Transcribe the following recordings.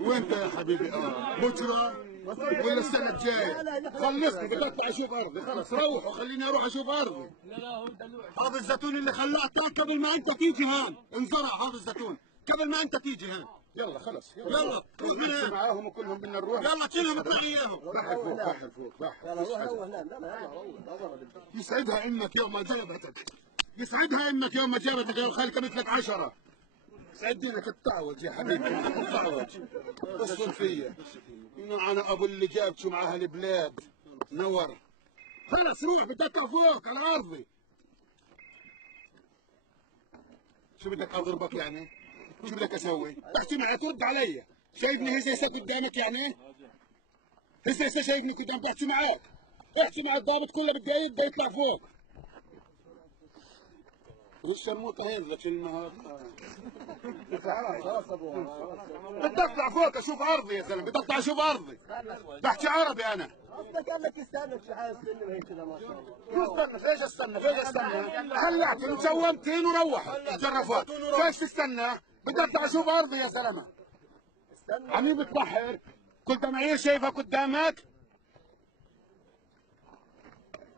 وانت يا حبيبي بكره ولا السنه الجايه؟ خلصني بدي اطلع اشوف ارضي، خلص روحوا خليني اروح اشوف ارضي. هذا الزيتون اللي خلعته قبل ما انت تيجي هان انزرع، هذا الزيتون قبل ما انت تيجي هان. يلا خلص يلا روح من هنا معاهم وكلهم بدنا نروح. يلا كلهم اطلع اياهم. بحر فوق بحر فوق بحر. يلا روح هناك. يسعدها امك يوم ما جابتك، يسعدها امك يوم ما جابتك يا خالك مثلك 10. سعدي لك التعوج يا حبيبي، التعوج اصفر فيا. انا ابو اللي جابته معاها البلاد نور. خلص روح بدي اطلع فوق على ارضي. شو بدك اضربك يعني؟ شو بدك اسوي؟ تحكي معي ترد علي، شايفني هسه قدامك يعني؟ هسه شايفني قدام بحكي معك. احكي مع الضابط كله بده يطلع فوق. والشرموطه هينزلك النهار. بدي اطلع فوق اشوف ارضي يا زلمه، بدي اطلع اشوف ارضي. بحكي عربي انا. قصدك قال لك استنى شو حاستنى وهيك كذا ما شاء الله. شو استنى؟ ليش استنى؟ ليش استنى؟ هلعتن وسومتين وروحوا جرفات، ليش تستنى؟ بدي اطلع اشوف ارضي يا زلمه. استنى عمي بتبحر، كنت معي شايفها قدامك؟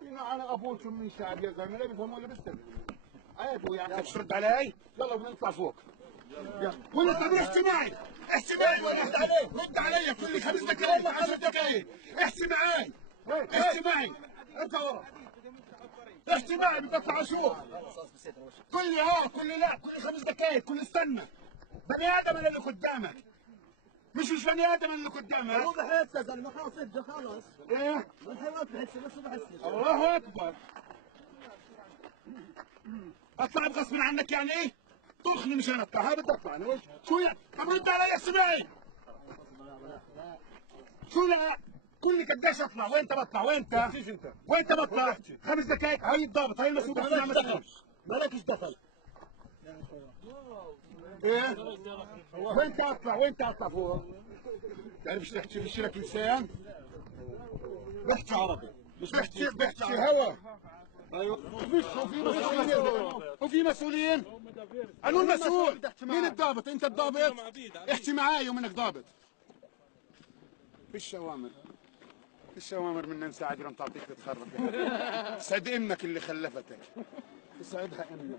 انا ابوك من شعب يا زلمه، لا بفهم ولا بستفهم. عيب يعني بدك ترد علي؟ يلا بدنا نطلع فوق. يلا ولا طب احكي معي، احكي معي ولا رد علي كل 5 دقائق 10 دقائق، احكي معي، احكي معي. انت ورا احكي معي بدي اطلع اشوف. كل كل لا كل 5 دقائق كل استنى. بني ادم انا اللي قدامك، مش بني ادم اللي قدامك. مو بحس يا زلمه خلص ابدا خلص. ايه؟ الحيوانات بحس بس بحس. الله اكبر. اطلع بغصب عنك يعني ايه؟ طخني مشان اطلع، ها بدي اطلع انا وش؟ شو يعني؟ طب رد علي اسمعي. شو لا؟ قول لي قديش اطلع؟ وين بطلع؟ وين انت؟ وين بطلع؟ 5 دقائق، هاي الضابط، هاي المسؤول عن مسؤول. مالكش دخل. ايه؟ وين اطلع؟ وين اطلع فوق؟ تعرفش تحكي في لك لسان؟ بحكي عربي، مش بحكي هوا. ايوه مش هو في مسؤولين؟ انا المسؤول. مين الضابط؟ انت الضابط؟ احكي معي ومنك ضابط. فيش اوامر، فيش اوامر منا نساعد لما تعطيك تتخرب. سعد امك اللي خلفتك، تسعدها امك.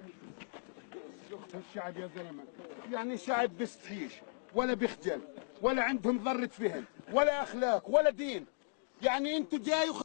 الشعب يا زلمه يعني شعب بيستحيش ولا بيخجل ولا عندهم ذره فهم ولا اخلاق ولا دين. يعني انتوا جاي